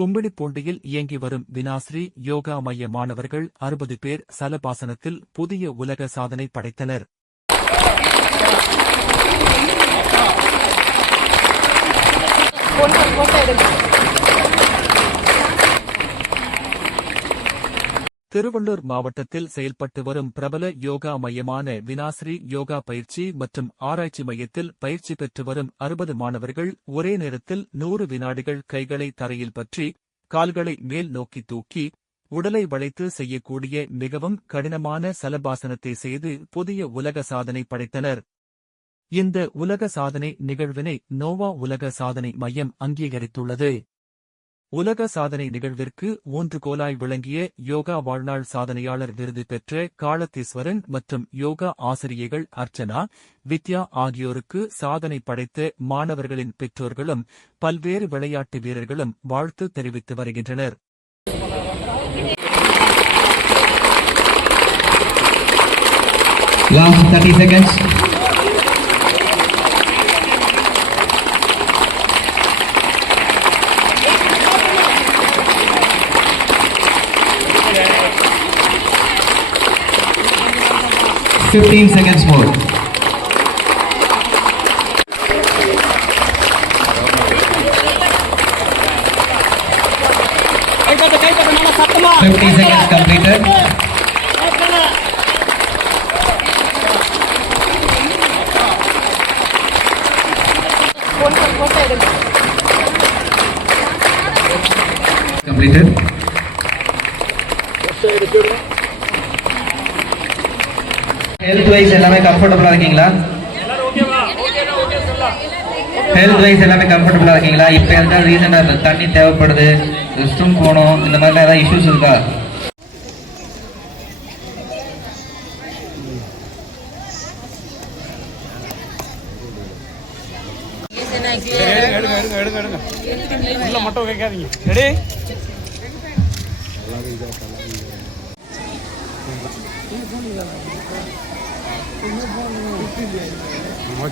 கும்பிடிப்பூண்டியில் இயங்கி வரும் வினாஸ்ரீ யோகா மைய மாணவர்கள் அறுபது பேர் சலபாசனத்தில் புதிய உலக சாதனை படைத்தனர். போட்டோ எடுங்க. திருவள்ளூர் மாவட்டத்தில் செயல்பட்டு வரும் பிரபல யோகா மையமான வினாஸ்ரீ யோகா பயிற்சி மற்றும் ஆராய்ச்சி மையத்தில் பயிற்சி பெற்று வரும் அறுபது மாணவர்கள் ஒரே நேரத்தில் நூறு வினாடிகள் கைகளை தரையில் பற்றி கால்களை மேல் நோக்கி தூக்கி உடலை வளைத்து செய்யக்கூடிய மிகவும் கடினமான சலபாசனத்தை செய்து புதிய உலக சாதனை படைத்தனர். இந்த உலக சாதனை நிகழ்வினை நோவா உலக சாதனை மையம் அங்கீகரித்துள்ளது. உலக சாதனை நிகழ்விற்கு ஊன்று கோலாய் விளங்கிய யோகா வாழ்நாள் சாதனையாளர் விருது பெற்ற காலத்தீஸ்வரன் மற்றும் யோகா ஆசிரியைகள் அர்ச்சனா வித்யா ஆகியோருக்கு சாதனை படைத்த மாணவர்களின் பெற்றோர்களும் பல்வேறு விளையாட்டு வீரர்களும் வாழ்த்து தெரிவித்து வருகின்றனர் Last 30 seconds. 15 seconds more. Fifty seconds completed. Completed. Health wise எல்லாமே கம்ஃபர்டபுளா இருக்கீங்களா? ஹெல்த் வைஸ் எல்லாமே கம்ஃபர்டபுளா இருக்கீங்களா? இப்போ எந்த ரீசனா தண்ணி தேவைப்படுது? ரெஸ்ட் ரூம் போகணும் இந்த மாதிரிலாம் ஏதாவது இஷ்யூஸ் இருக்கா? எடுங்க எடுங்க எடுங்க எடுங்க. உள்ள மட்டும் கேட்காதீங்க. Ready okay